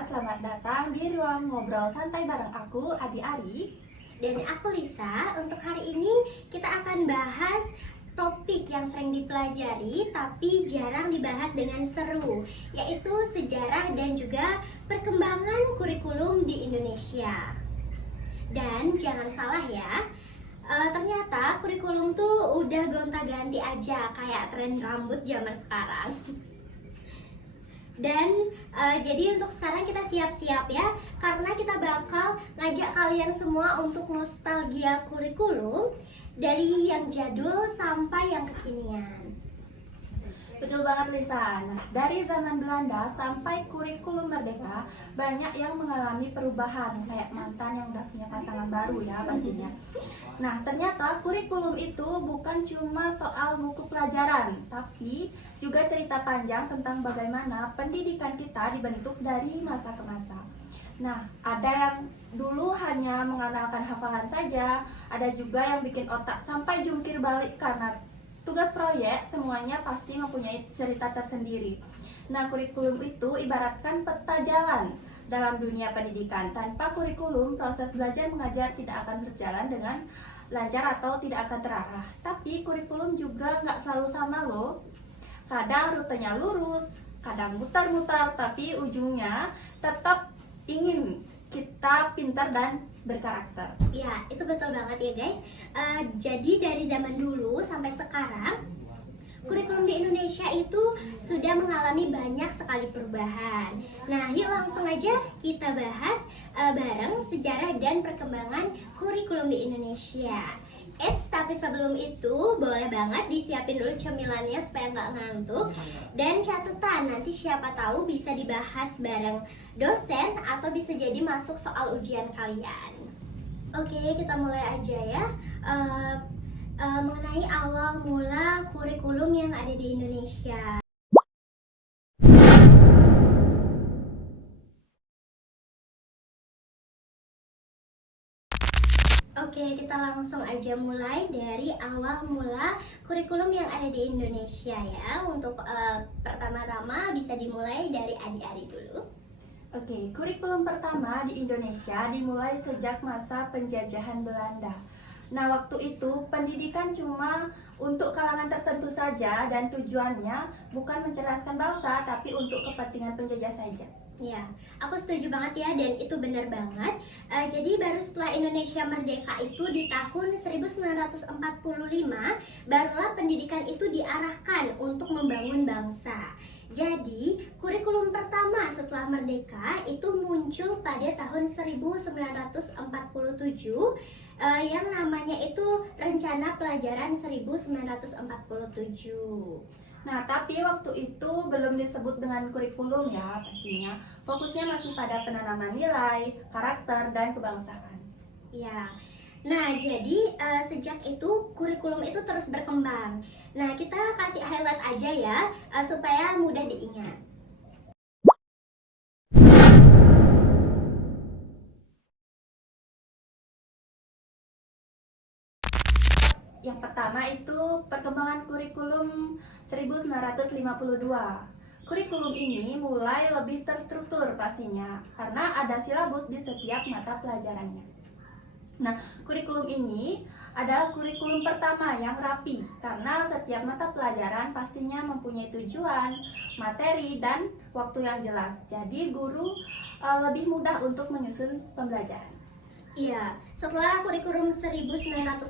selamat datang di ruang ngobrol santai bareng aku, Adi Ari. Dan aku Lisa. Untuk hari ini kita akan bahas topik yang sering dipelajari tapi jarang dibahas dengan seru, yaitu sejarah dan juga perkembangan kurikulum di Indonesia. Dan jangan salah ya, ternyata kurikulum tuh udah gonta-ganti aja kayak tren rambut zaman sekarang. Dan jadi untuk sekarang kita siap-siap ya, karena kita bakal ngajak kalian semua untuk nostalgia kurikulum dari yang jadul sampai yang kekinian. Betul banget Lisa. Nah, dari zaman Belanda sampai kurikulum merdeka, banyak yang mengalami perubahan, kayak mantan yang udah punya pasangan baru ya pastinya. Nah, ternyata kurikulum itu bukan cuma soal buku pelajaran, tapi juga cerita panjang tentang bagaimana pendidikan kita dibentuk dari masa ke masa. Nah, ada yang dulu hanya mengandalkan hafalan saja, ada juga yang bikin otak sampai jungkir balik karena tugas proyek. Semuanya pasti mempunyai cerita tersendiri. Nah, kurikulum itu ibaratkan peta jalan dalam dunia pendidikan. Tanpa kurikulum, proses belajar mengajar tidak akan berjalan dengan lancar atau tidak akan terarah. Tapi kurikulum juga nggak selalu sama loh. Kadang rutenya lurus, kadang mutar-mutar, tapi ujungnya tetap ingin kita pintar dan berkarakter. Ya, itu betul banget ya guys. Jadi dari zaman dulu sampai sekarang, kurikulum di Indonesia itu sudah mengalami banyak sekali perubahan. Nah, yuk langsung aja kita bahas bareng sejarah dan perkembangan kurikulum di Indonesia. Tapi sebelum itu boleh banget disiapin dulu cemilannya supaya nggak ngantuk. Dan catatan, nanti siapa tahu bisa dibahas bareng dosen atau bisa jadi masuk soal ujian kalian. Oke, kita mulai aja ya. Mengenai awal mula kurikulum yang ada di Indonesia. Oke, kita langsung aja mulai dari awal mula kurikulum yang ada di Indonesia ya. Untuk pertama-tama bisa dimulai dari Adi-Ari dulu. Oke, kurikulum pertama di Indonesia dimulai sejak masa penjajahan Belanda. Nah, waktu itu pendidikan cuma untuk kalangan tertentu saja dan tujuannya bukan mencerdaskan bangsa, tapi untuk kepentingan penjajah saja. Ya, aku setuju banget ya, dan itu benar banget. Jadi baru setelah Indonesia merdeka itu di tahun 1945, barulah pendidikan itu diarahkan untuk membangun bangsa. Jadi, kurikulum pertama setelah merdeka itu muncul pada tahun 1947, yang namanya itu Rencana Pelajaran 1947. Nah, tapi waktu itu belum disebut dengan kurikulum ya pastinya. Fokusnya masih pada penanaman nilai, karakter, dan kebangsaan. Ya, nah jadi sejak itu kurikulum itu terus berkembang. Nah, kita kasih highlight aja ya, supaya mudah diingat. Yang pertama itu perkembangan kurikulum 1952. Kurikulum ini mulai lebih terstruktur pastinya karena ada silabus di setiap mata pelajarannya. Nah, kurikulum ini adalah kurikulum pertama yang rapi karena setiap mata pelajaran pastinya mempunyai tujuan, materi, dan waktu yang jelas. Jadi guru lebih mudah untuk menyusun pembelajaran. Iya, setelah kurikulum 1952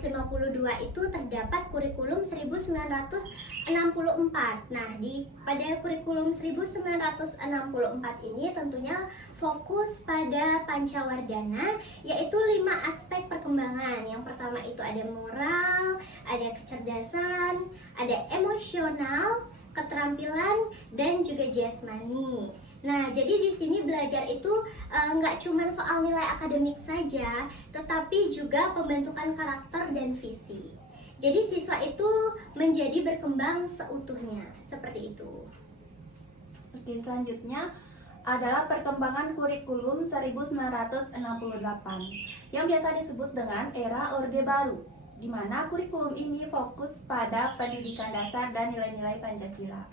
itu terdapat kurikulum 1964. Nah, pada kurikulum 1964 ini tentunya fokus pada Pancawardhana, yaitu 5 aspek perkembangan. Yang pertama itu ada moral, ada kecerdasan, ada emosional, keterampilan, dan juga jasmani. Nah, jadi di sini belajar itu nggak cuma soal nilai akademik saja, tetapi juga pembentukan karakter dan visi. Jadi siswa itu menjadi berkembang seutuhnya, seperti itu. Oke, selanjutnya adalah perkembangan kurikulum 1968 yang biasa disebut dengan era Orde Baru, di mana kurikulum ini fokus pada pendidikan dasar dan nilai-nilai Pancasila.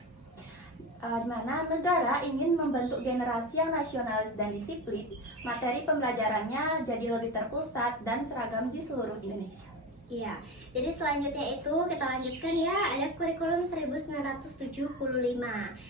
di mana negara ingin membentuk generasi yang nasionalis dan disiplin, materi pembelajarannya jadi lebih terpusat dan seragam di seluruh Indonesia. Iya, jadi selanjutnya itu kita lanjutkan ya, ada kurikulum 1975,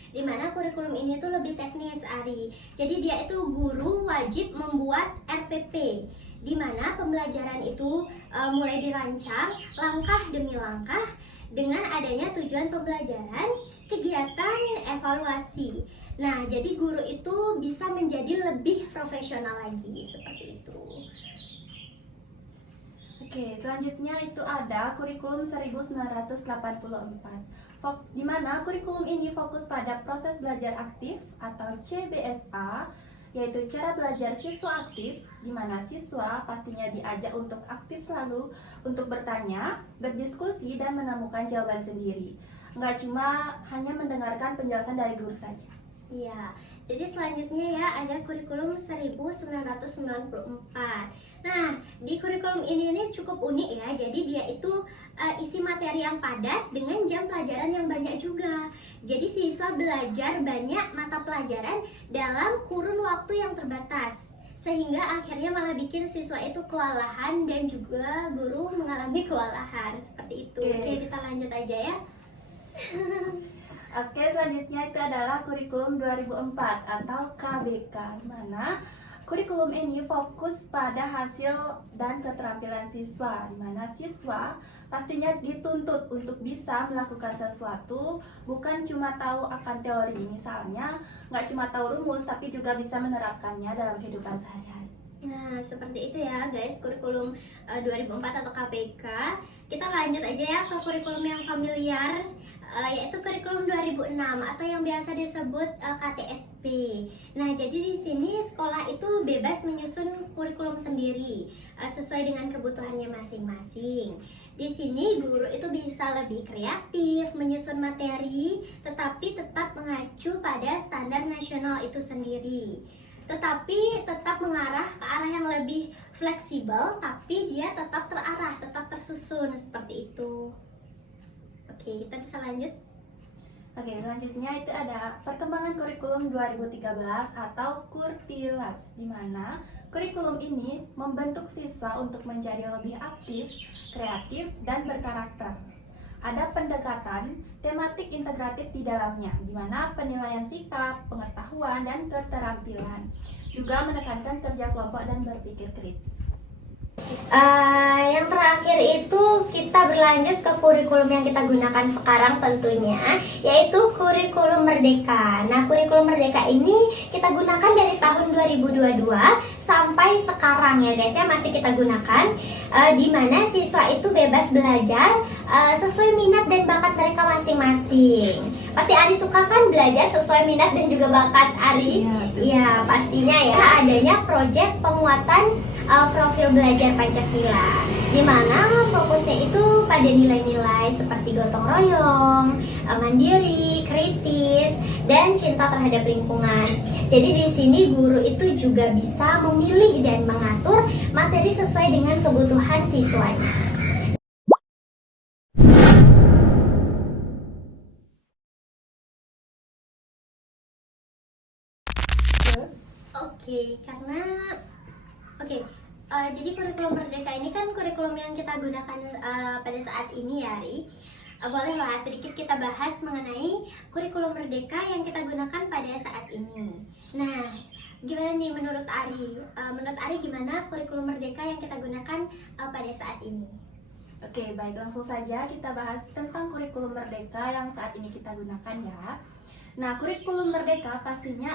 di mana kurikulum ini tuh lebih teknis, Ari. Jadi dia itu guru wajib membuat RPP, di mana pembelajaran itu mulai dirancang langkah demi langkah dengan adanya tujuan pembelajaran, kegiatan, evaluasi. Nah, jadi guru itu bisa menjadi lebih profesional lagi, seperti itu. Oke, selanjutnya itu ada kurikulum 1984, di mana kurikulum ini fokus pada proses belajar aktif atau CBSA, yaitu cara belajar siswa aktif, di mana siswa pastinya diajak untuk aktif selalu untuk bertanya, berdiskusi, dan menemukan jawaban sendiri. Nggak cuma hanya mendengarkan penjelasan dari guru saja. Iya, jadi selanjutnya ya ada kurikulum 1994. Nah, di kurikulum ini cukup unik ya. Jadi dia itu isi materi yang padat dengan jam pelajaran yang banyak juga. Jadi siswa belajar banyak mata pelajaran dalam kurun waktu yang terbatas, sehingga akhirnya malah bikin siswa itu kewalahan dan juga guru mengalami kewalahan seperti itu. Oke, kita lanjut aja ya. Oke, selanjutnya itu adalah kurikulum 2004 atau KBK, di mana kurikulum ini fokus pada hasil dan keterampilan siswa, di mana siswa pastinya dituntut untuk bisa melakukan sesuatu, bukan cuma tahu akan teori. Misalnya, nggak cuma tahu rumus, tapi juga bisa menerapkannya dalam kehidupan sehari-hari. Nah, seperti itu ya guys, kurikulum 2004 atau KBK. Kita lanjut aja ya ke kurikulum yang familiar, yaitu kurikulum 2006 atau yang biasa disebut KTSP. Nah, jadi di sini sekolah itu bebas menyusun kurikulum sendiri sesuai dengan kebutuhannya masing-masing. Di sini guru itu bisa lebih kreatif menyusun materi, tetapi tetap mengacu pada standar nasional itu sendiri. Tetapi tetap mengarah ke arah yang lebih fleksibel, tapi dia tetap terarah, tetap tersusun seperti itu. Oke, kita bisa lanjut. Oke, selanjutnya itu ada perkembangan kurikulum 2013 atau Kurtilas, di mana kurikulum ini membentuk siswa untuk menjadi lebih aktif, kreatif, dan berkarakter. Ada pendekatan tematik integratif di dalamnya, di mana penilaian sikap, pengetahuan, dan keterampilan. Juga menekankan kerja kelompok dan berpikir kritis. Yang terakhir itu kita berlanjut ke kurikulum yang kita gunakan sekarang tentunya, yaitu kurikulum Merdeka. Nah, kurikulum Merdeka ini kita gunakan dari tahun 2022 sampai sekarang ya guys ya, masih kita gunakan, di mana siswa itu bebas belajar sesuai minat dan bakat mereka masing-masing. Pasti Ari suka kan belajar sesuai minat dan juga bakat Ari? Iya, pastinya ya. Adanya proyek penguatan profil belajar Pancasila, di mana fokusnya itu pada nilai-nilai seperti gotong royong, mandiri, kritis, dan cinta terhadap lingkungan. Jadi di sini guru itu juga bisa memilih dan mengatur materi sesuai dengan kebutuhan siswanya. Jadi kurikulum Merdeka ini kan kurikulum yang kita gunakan pada saat ini ya, Ri. Bolehlah sedikit kita bahas mengenai kurikulum Merdeka yang kita gunakan pada saat ini. Nah, gimana nih menurut Ari? Menurut Ari gimana kurikulum Merdeka yang kita gunakan pada saat ini? Oke, baik, langsung saja kita bahas tentang kurikulum Merdeka yang saat ini kita gunakan ya. Nah, kurikulum Merdeka pastinya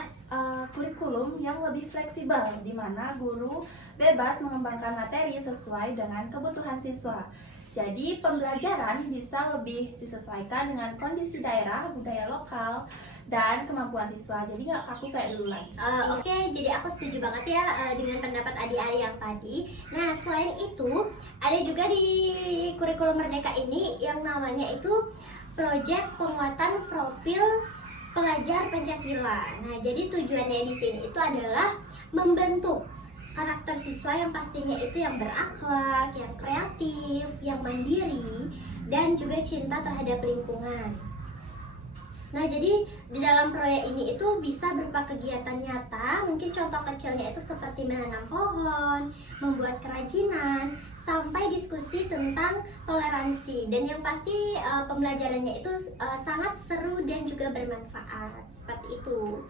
kurikulum yang lebih fleksibel, di mana guru bebas mengembangkan materi sesuai dengan kebutuhan siswa. Jadi, pembelajaran bisa lebih disesuaikan dengan kondisi daerah, budaya lokal, dan kemampuan siswa. Jadi nggak kaku kayak dulu lagi. Oke, jadi aku setuju banget ya dengan pendapat Adi Ari yang tadi. Nah, selain itu, ada juga di kurikulum Merdeka ini yang namanya itu proyek penguatan profil pelajar Pancasila. Nah, jadi tujuannya di sini itu adalah membentuk karakter siswa yang pastinya itu yang berakhlak, yang kreatif, yang mandiri, dan juga cinta terhadap lingkungan. Nah, jadi di dalam proyek ini itu bisa berupa kegiatan nyata. Mungkin contoh kecilnya itu seperti menanam pohon, membuat kerajinan, sampai diskusi tentang toleransi. Dan yang pasti pembelajarannya itu sangat seru dan juga bermanfaat. Seperti itu.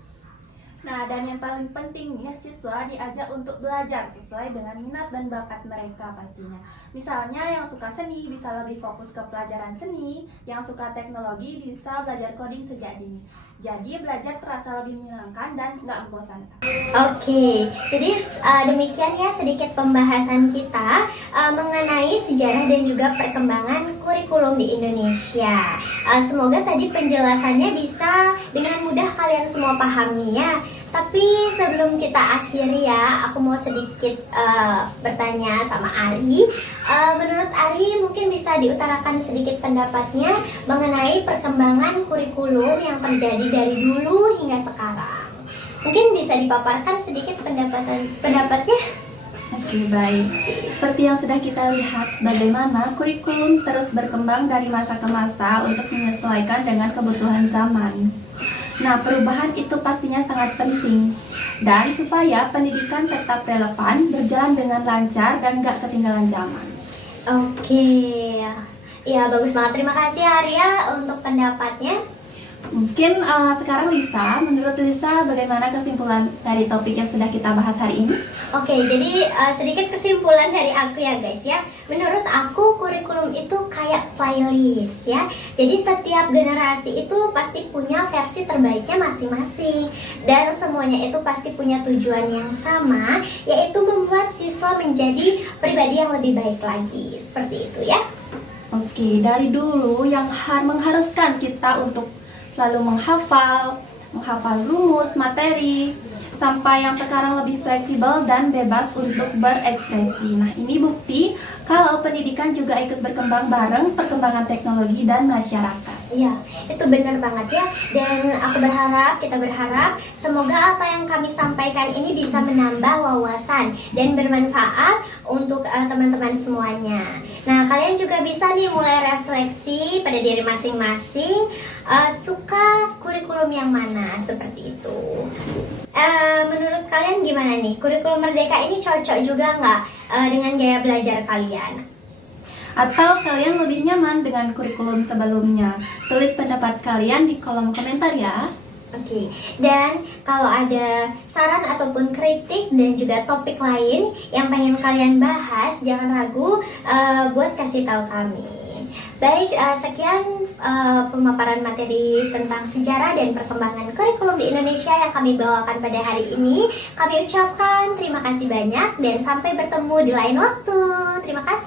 Nah, dan yang paling pentingnya siswa diajak untuk belajar sesuai dengan minat dan bakat mereka pastinya. Misalnya yang suka seni bisa lebih fokus ke pelajaran seni, yang suka teknologi bisa belajar coding sejak dini. Jadi belajar terasa lebih menyenangkan dan nggak membosankan. Oke, jadi demikian ya sedikit pembahasan kita mengenai sejarah dan juga perkembangan kurikulum di Indonesia. Semoga tadi penjelasannya bisa dengan mudah kalian semua pahami ya. Tapi sebelum kita akhiri ya, aku mau sedikit bertanya sama Ari. Menurut Ari mungkin bisa diutarakan sedikit pendapatnya mengenai perkembangan kurikulum yang terjadi dari dulu hingga sekarang. Mungkin bisa dipaparkan sedikit pendapatnya. Oke, baik. Seperti yang sudah kita lihat, bagaimana kurikulum terus berkembang dari masa ke masa untuk menyesuaikan dengan kebutuhan zaman. Nah, perubahan itu pastinya sangat penting. Dan supaya pendidikan tetap relevan, berjalan dengan lancar dan nggak ketinggalan zaman. Oke, ya bagus banget. Terima kasih Arya untuk pendapatnya. Mungkin sekarang Lisa, menurut Lisa bagaimana kesimpulan dari topik yang sudah kita bahas hari ini? Oke, jadi sedikit kesimpulan dari aku ya guys ya. Menurut aku kurikulum itu kayak playlist ya. Jadi setiap generasi itu pasti punya versi terbaiknya masing-masing. Dan semuanya itu pasti punya tujuan yang sama, yaitu membuat siswa menjadi pribadi yang lebih baik lagi. Seperti itu ya. Oke, dari dulu yang mengharuskan kita untuk selalu menghafal rumus, materi, sampai yang sekarang lebih fleksibel dan bebas untuk berekspresi. Nah, ini bukti kalau pendidikan juga ikut berkembang bareng perkembangan teknologi dan masyarakat. Iya, itu benar banget ya. Dan kita berharap semoga apa yang kami sampaikan ini bisa menambah wawasan dan bermanfaat untuk teman-teman semuanya. Nah, kalian juga bisa nih mulai refleksi pada diri masing-masing, suka kurikulum yang mana, seperti itu. Menurut kalian gimana nih? Kurikulum Merdeka ini cocok juga nggak dengan gaya belajar kalian? Atau kalian lebih nyaman dengan kurikulum sebelumnya? Tulis pendapat kalian di kolom komentar ya. Oke, dan kalau ada saran ataupun kritik dan juga topik lain yang pengen kalian bahas, jangan ragu buat kasih tahu kami. Baik, sekian pemaparan materi tentang sejarah dan perkembangan kurikulum di Indonesia yang kami bawakan pada hari ini. Kami ucapkan terima kasih banyak dan sampai bertemu di lain waktu. Terima kasih.